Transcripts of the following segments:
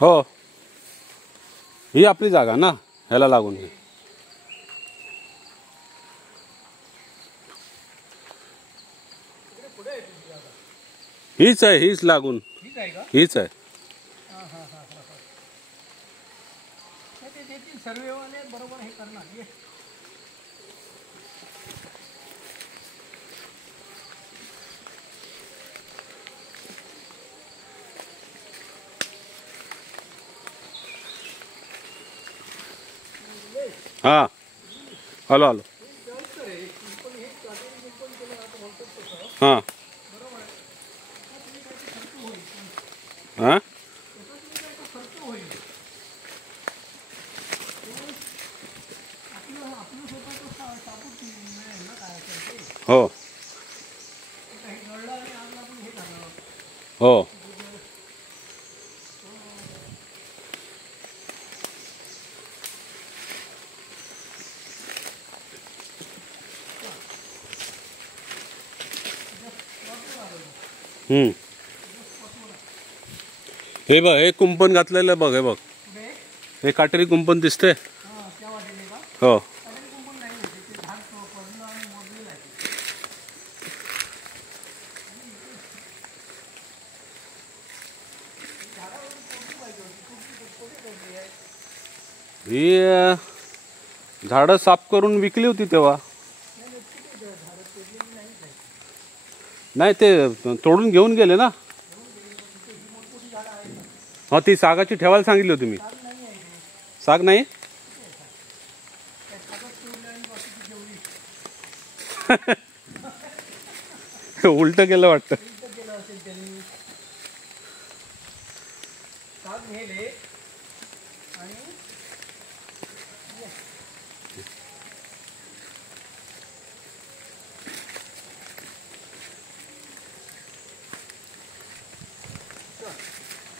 हो, ही आपली जागा ना, ह्याला लागून. हीच आहे, हीच लागून, हीच आहे. सर्वेवाले बरोबर हे करणार. हां, आलो आलो. हां हां, हो हो. हे बघ, हे कुंपण घातलेलं बघ, हे बघ, हे काटेरी कुंपण दिसते. हो, ही झाडं साफ करून विकली होती तेव्हा. नाही, ते तोडून घेऊन गेले ना. हा, ती सागाची ठेवायला सांगितली होती मी. साग नाही. उलट केलं वाटतं.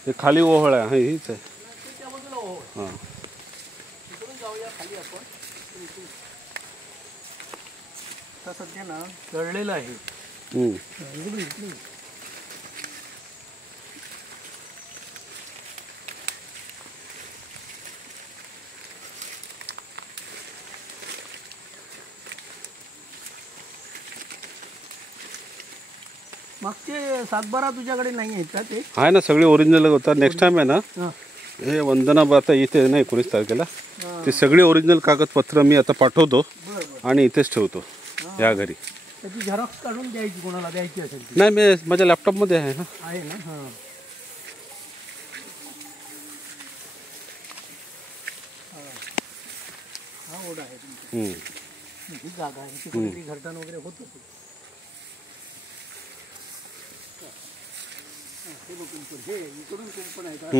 ते खाली ओहळ आहे, हीच आहे. हां, सध्या ना जळलेलं आहे. मागचे सातबारा तुझ्याकडे नाही आहेत का? ते आहे ना, सगळे ओरिजिनल होता. नेक्स्ट टाइम आहे ना, हे वंदना आता इथे ना 19 तारखेला ते सगळे ओरिजिनल कागदपत्र मी आता पाठवतो आणि इथेच ठेवतो या घरी. त्याची झेरॉक्स काढून द्यायची, कोणाला द्यायची असेल. नाही, मी माझ्या लॅपटॉपमध्ये आहे ना. आहे ना. हां, हा ओढा आहे तुमची. ही जागा आहे, तिकडे घरटाण वगैरे होत होते. हे कुंपण, हे इकडून कुंपण आहे का?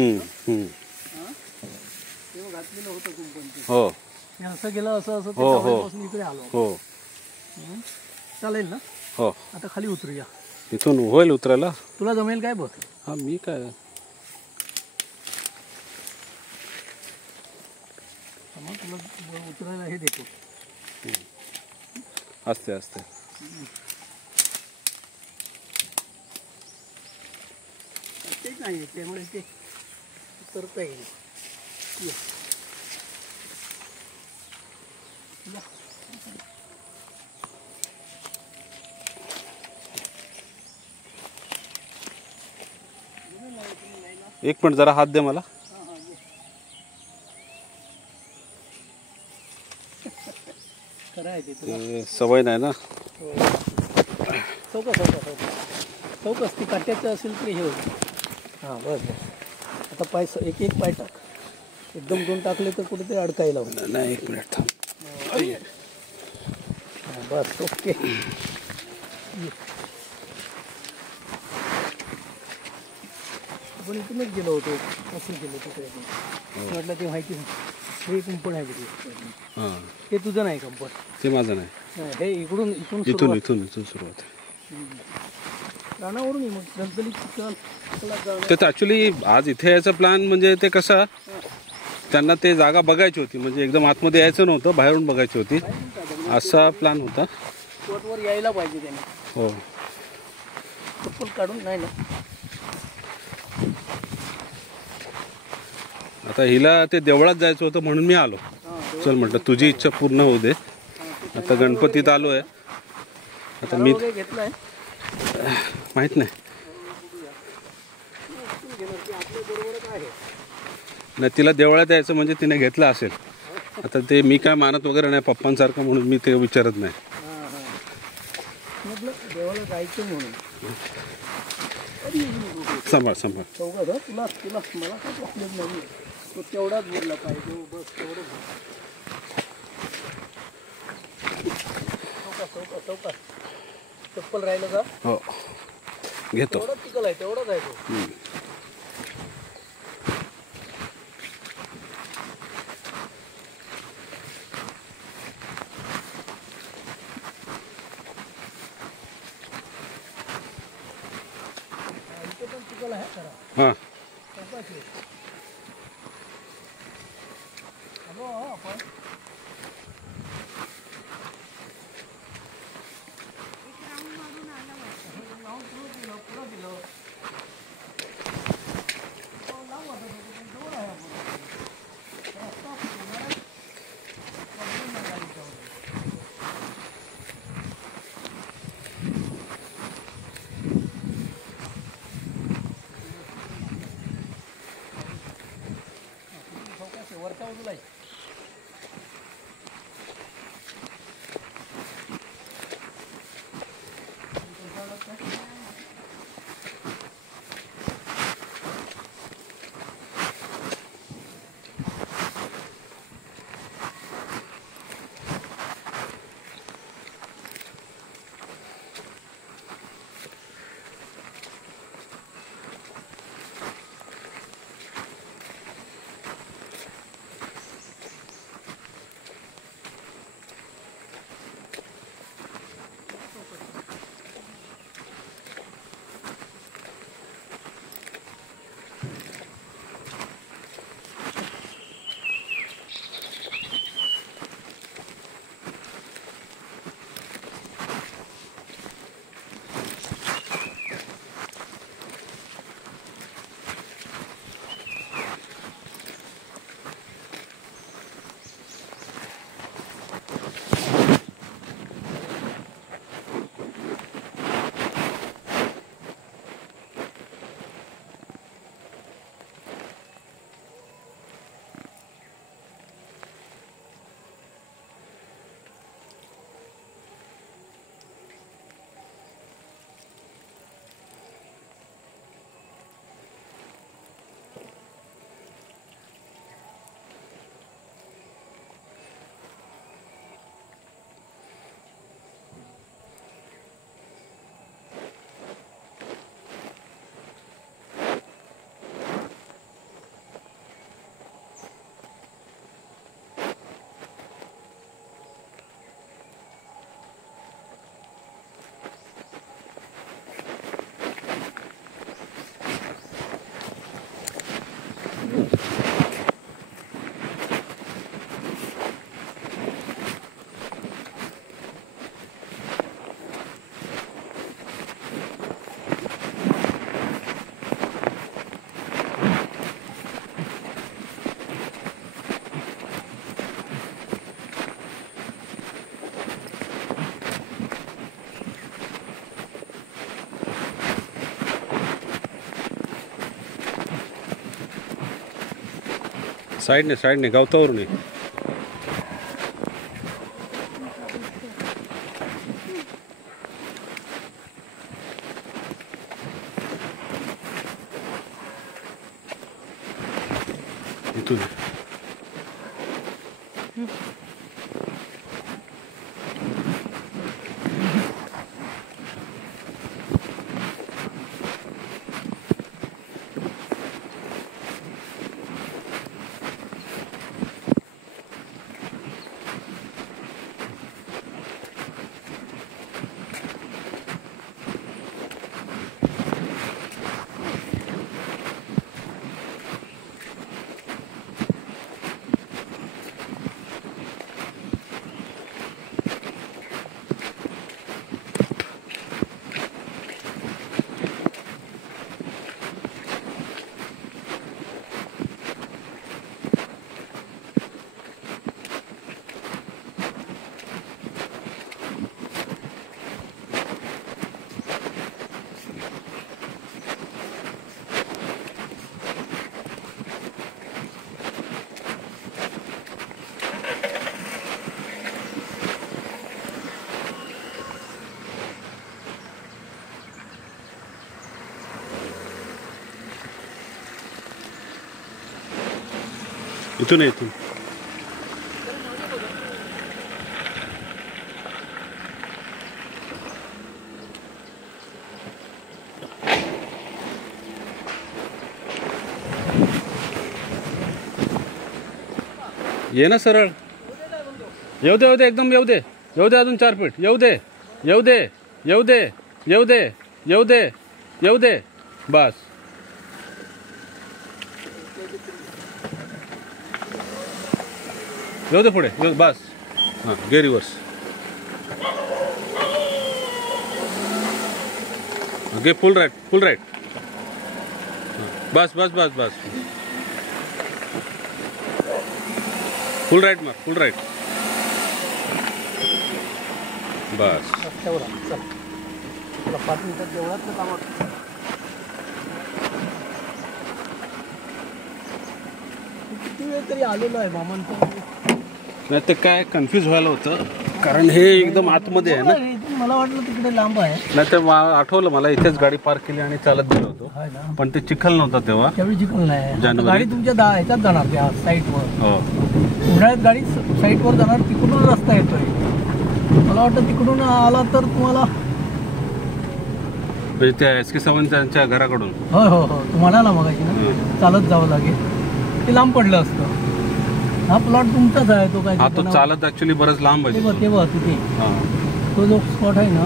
तेव्हा घातलेलं होतं कुंपण. हो, हे असं गेलं, असं असं त्यापासून इकडे आलो. हो, चालेल ना. हो, आता खाली उतरूया. इथून होईल उतरायला. तुला जमेल काय बघ. हा, मी काय मग तुला उतरायला हे देतो. असते असते. तेच नाही, त्यामुळे ते करता येईल. एक मिनिट, जरा हात दे मला. सवय नाही ना. चौकस ती काट्याचं असेल तरी हे होतं. हां, बस बस. आता पाय एक एक पाय टाक. एकदम दोन टाकले तर कुठेतरी अडकायला होतं. नाही, एक मिनिट थांब. बस, ओके. आपण इथूनच गेलो होतो, असं गेलो तिकडे. म्हटलं ते माहिती नाही. हे कुंपण आहे तिथे. हां, ते तुझं नाही कुंपण. ते माझं नाही. हे इकडून इथून इथून इथून इथून सुरुवात. रानावरून मग गणपती ते ॲक्च्युली आज इथे यायचा प्लॅन म्हणजे ते कसं, त्यांना ते जागा बघायची होती. म्हणजे एकदम आतमध्ये यायचं नव्हतं, बाहेरून बघायची होती, असा प्लॅन होता. कोर्टवर यायला पाहिजे त्याने. हो, चप्पल काढून नाही ना. आता हिला ते देवळात जायचं होतं म्हणून मी आलो. चल म्हटलं तुझी इच्छा पूर्ण होऊ दे. आता गणपतीत आलो आहे. आता मी घेतलाय माहित नाही. नाही तिला देवळात यायचं म्हणजे तिने घेतलं असेल. आता ते मी काय मानत वगैरे नाही पप्पांसारखं म्हणून मी ते विचारत नाही. देवाला जायचं म्हणून सांभाळ सांभाळ. तुला तुला मला काय प्रॉब्लेम नाही. तो तेवढाच बोलला पाहिजे बस तेवढं. चौका चप्पल राहिलं का? हो घेतो. तेवढाच चिकल आहे तेवढाच आहे तो. हां वरच्या बाजूला आहे. साईडने गवतावरून ये. इथून इथून आहे, इथून. ये ना सरळ. येऊ दे, येऊ दे, एकदम येऊ दे. येऊ दे अजून 4 फीट. येऊ दे, येऊ दे, येऊ दे, येऊ दे, येऊ दे, येऊ दे. बस. येऊ दे पुढे. बस. हां, गे रिवर्स. गे फुल राईट, फुल राईट. बस बस बस बस. फुल राईट मार, फुल राईट. बस. तेवढा चल, तुला 5 मिनिटात तेवढाच काम होतं. किती वेळ तरी आलेलो आहे मामांचं. नाही ते काय कन्फ्यूज व्हायला होतं, कारण हे एकदम आतमध्ये आहे ना. मला वाटलं तिकडे लांब आहे. नाही ते आठवलं मला, इथेच गाडी पार्क केली आणि चालत गेलो होतो. आहे ना, पण ते चिखल नव्हता तेव्हा. त्यावेळी चिखल नाही. आता जानेवारी. गाडी तुमच्या ह्याच्यात जाणार, त्या साईटवर. हो. उन्हाळ्यात गाडी साईटवर जाणार, तिकडून रस्ता येतोय. मला वाटतं तिकडून आला तर तुम्हाला. म्हणजे त्या SK सावंतांच्या घराकडून. हो हो हो, तुम्हाला ना मगाशी ना चालत जावं लागेल, ते लांब पडलं असतं. हा प्लॉट तुमचाच आहे तो काय. हा तो चालत ऍक्च्युली बरंच लांब आहे. तेव्हा तिथे तो जो स्पॉट आहे ना.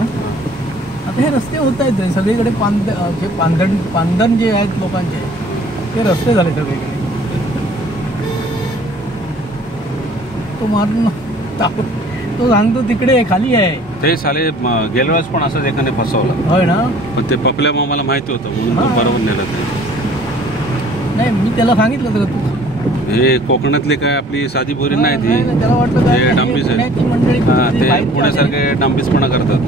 आता हे रस्ते होत आहेत सगळीकडे. जे पांधन जे आहेत लोकांचे, ते रस्ते झाले सगळीकडे. तो मारून तो सांगतो तिकडे खाली आहे. ते साले गेल्या वेळेस पण असंच एकाने फसवलं. होय ना. पण ते पपल्या मामाला माहिती होतं म्हणून तो बरोबर नेलं ते. नाही, मी त्याला सांगितलं होतं का तू हे कोकणातले काय आपली साधी बोरी नाही ती. त्याला वाटलं ते डांबीस आहे. हा, ते पुण्यासारखे डांबीसपणा करतात.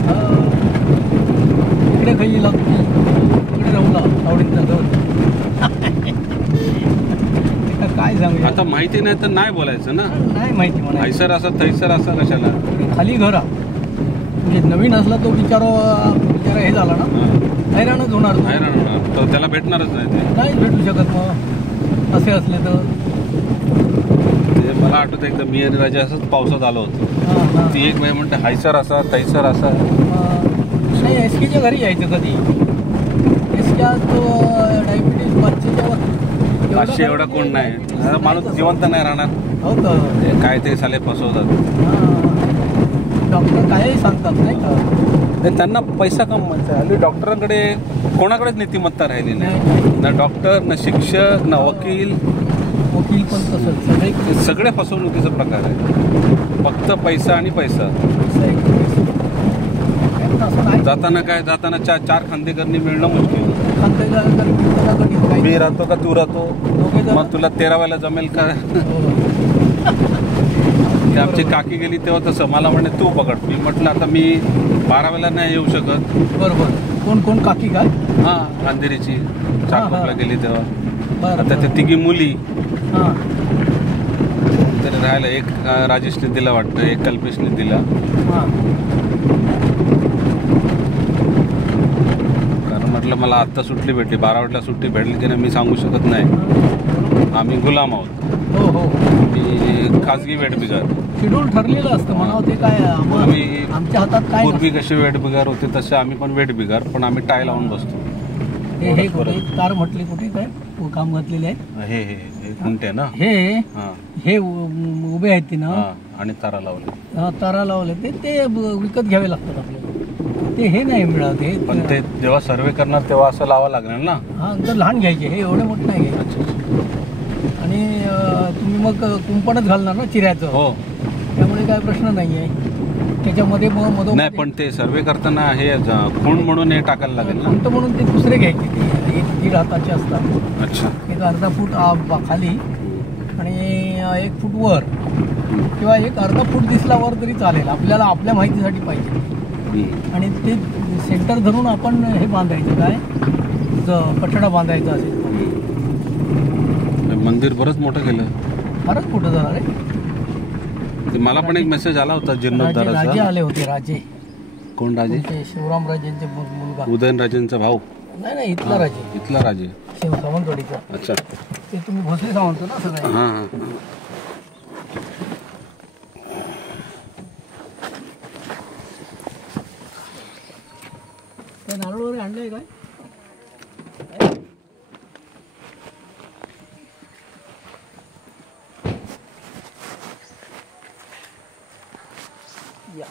इकडे खाली इकडे राहूला आवडीत काय सांगू. आता माहिती नाही तर नाही बोलायचं ना. नाही माहिती मला. हैसर असा थैसर असा कशाला. खाली घर म्हणजे नवीन असला तो बिचारा हे झाला ना, हैराणच होणार. हैराण होणार तर त्याला भेटणारच नाही ते. नाही भेटू शकत मग असे असले तर. ते मला आठवतं एकदा मी आणि राजा असंच पावसात आलो होतो. ती एक वेळ म्हणते हैसर असा थैसर असा. नाही, SKच्या घरी यायचं कधी. SK तो डायबिटीज बच्चे अशी एवढा कोण नाही. माणूस जिवंत नाही राहणार. हो का. काय ते साले फसवतात. डॉक्टर काहीही सांगतात नाही का. त्यांना पैसा कमवायचा. हल्ली डॉक्टरांकडे कोणाकडेच नीतिमत्ता राहिली नाही. ना डॉक्टर, ना शिक्षक, ना वकील. वकील पण तसंच. सगळे फसवणुकीचा प्रकार आहे. फक्त पैसा आणि पैसा. जाताना काय, जाताना 4 खांदेकरणी मिळणं मुश्किल. मी राहतो का तू राहतो, मग तुला 13व्याला जमेल का. आमची काकी गेली तेव्हा तसं मला म्हणे तू पकड. मी म्हटलं आता मी 12व्याला नाही येऊ शकत. बरोबर. कोण कोण काकी काय. हा, अंधेरीची चाकूरला गेली तेव्हा. आता त्या 3 मुली तरी राहायला. एक राजेशने दिला वाटतं, एक कल्पेशने दिला. कारण म्हटलं मला आत्ता सुट्टी भेटली, 12वाटला सुट्टी भेटली की नाही मी सांगू शकत नाही. आम्ही गुलाम आहोत. हो हो. मी खाजगी वेठबिगार. शेड्यूल ठरलेलं असतं म्हणा. ते काय आमच्या हातात काय. पूर्वी कसे वेठबिगार होते तसे आम्ही पण वेठबिगार, पण आम्ही टाय लावून बसतो. हे कार म्हटली कुठे काय काम घातलेले आहे. हे कुंटे ना. हे उभे आहेत ती ना. आणि तारा लावले. तारा लावले ते विकत घ्यावे लागतात आपल्याला. ते हे नाही मिळत. हे पण ते जेव्हा सर्वे करणार तेव्हा असं लावा लागणार ना. हा, तर लहान घ्यायचे. हे एवढे मोठे नाही घ्यायचे. आणि तुम्ही मग कुंपणच घालणार ना चिऱ्याचं. हो, त्यामुळे काय प्रश्न नाही आहे त्याच्यामध्ये. मग नाही, पण ते सर्वे करताना हे खूण म्हणून हे टाकायला लागेल ना. खूण म्हणून ते दुसरे घ्यायचे. ते 1.5 हाताचे असतात. अच्छा. एक अर्धा फूट खाली आणि 1 फूट वर, किंवा एक अर्धा फूट दिसला वर तरी चालेल. आपल्याला आपल्या माहितीसाठी पाहिजे. आणि ते सेंटर धरून आपण हे बांधायचं काय कठडा बांधायचा असेल. मंदिर बरंच मोठं केलं. फारच मोठं झालं रे. मला पण एक मेसेज आला होता जीर्णोद्धाराचा. राजे आले होते. राजे कोण राजे. शिवराम राजेंचे मुलगा. उदयनराजेंचा भाऊ. नाही, इथला राजे. इथला राजे सावंतवाडीचा. अच्छा. ते तुम्ही भोसले सांगतो ना सगळे. हां हां ते नारळ वगैरे आणलंय काय? या